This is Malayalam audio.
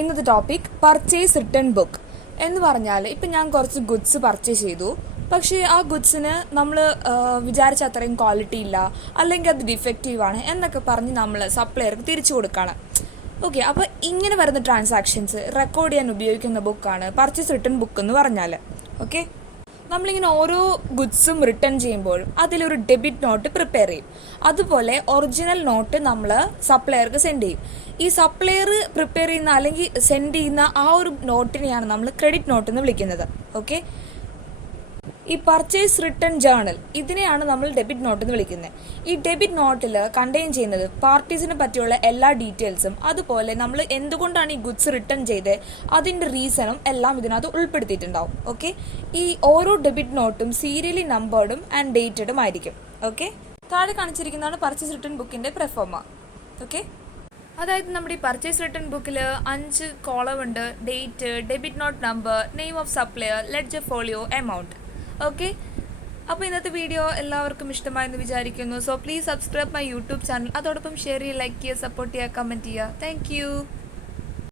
ഇന്നത്തെ ടോപ്പിക് പർച്ചേസ് റിട്ടേൺ ബുക്ക് എന്ന് പറഞ്ഞാൽ ഇപ്പം ഞാൻ കുറച്ച് ഗുഡ്സ് പർച്ചേസ് ചെയ്തു. പക്ഷേ ആ ഗുഡ്സിന് നമ്മൾ വിചാരിച്ച അത്രയും ക്വാളിറ്റി ഇല്ല, അല്ലെങ്കിൽ അത് ഡിഫക്റ്റീവാണ് എന്നൊക്കെ പറഞ്ഞ് നമ്മൾ സപ്ലയർക്ക് തിരിച്ചു കൊടുക്കുകയാണ്. ഓക്കെ, അപ്പോൾ ഇങ്ങനെ വരുന്ന ട്രാൻസാക്ഷൻസ് റെക്കോർഡ് ചെയ്യാൻ ഉപയോഗിക്കുന്ന ബുക്കാണ് പർച്ചേസ് റിട്ടേൺ ബുക്ക് എന്ന് പറഞ്ഞാൽ. ഓക്കെ, നമ്മളിങ്ങനെ ഓരോ ഗുഡ്സും റിട്ടേൺ ചെയ്യുമ്പോൾ അതിലൊരു ഡെബിറ്റ് നോട്ട് പ്രിപ്പയർ ചെയ്യും. അതുപോലെ ഒറിജിനൽ നോട്ട് നമ്മൾ സപ്ലയർക്ക് സെൻഡ് ചെയ്യും. ഈ സപ്ലയർ പ്രിപ്പയർ ചെയ്യുന്ന അല്ലെങ്കിൽ സെൻഡ് ചെയ്യുന്ന ആ ഒരു നോട്ടിനെയാണ് നമ്മൾ ക്രെഡിറ്റ് നോട്ട് എന്ന് വിളിക്കുന്നത്. ഓക്കെ, ഈ പർച്ചേസ് റിട്ടേൺ ജേർണൽ ഇതിനെയാണ് നമ്മൾ ഡെബിറ്റ് നോട്ട് എന്ന് വിളിക്കുന്നത്. ഈ ഡെബിറ്റ് നോട്ടിൽ കണ്ടെയ്ൻ ചെയ്യുന്നത് പാർട്ടീസിനെ പറ്റിയുള്ള എല്ലാ ഡീറ്റെയിൽസും, അതുപോലെ നമ്മൾ എന്തുകൊണ്ടാണ് ഈ ഗുഡ്സ് റിട്ടേൺ ചെയ്തത് അതിൻ്റെ റീസണും എല്ലാം ഇതിനകത്ത് ഉൾപ്പെടുത്തിയിട്ടുണ്ടാവും. ഓക്കെ, ഈ ഓരോ ഡെബിറ്റ് നോട്ടും സീരിയലി നമ്പേർഡും ആൻഡ് ഡേറ്റഡും ആയിരിക്കും. ഓക്കെ, താഴെ കാണിച്ചിരിക്കുന്നതാണ് പർച്ചേസ് റിട്ടേൺ ബുക്കിൻ്റെ പ്രൊഫോമ. ഓക്കെ, അതായത് നമ്മുടെ ഈ പർച്ചേസ് റിട്ടേൺ ബുക്കിൽ 5 കോളം ഉണ്ട്: date, debit not number, name of supplier, ledger folio, amount. Okay, അപ്പോൾ ഇന്നത്തെ വീഡിയോ എല്ലാവർക്കും ഇഷ്ടമായെന്ന് വിചാരിക്കുന്നു. So please subscribe my YouTube channel. അതോടൊപ്പം ഷെയർ ചെയ്യുക, ലൈക്ക് ചെയ്യുക, സപ്പോർട്ട് ചെയ്യുക, കമൻറ്റ് ചെയ്യുക. താങ്ക്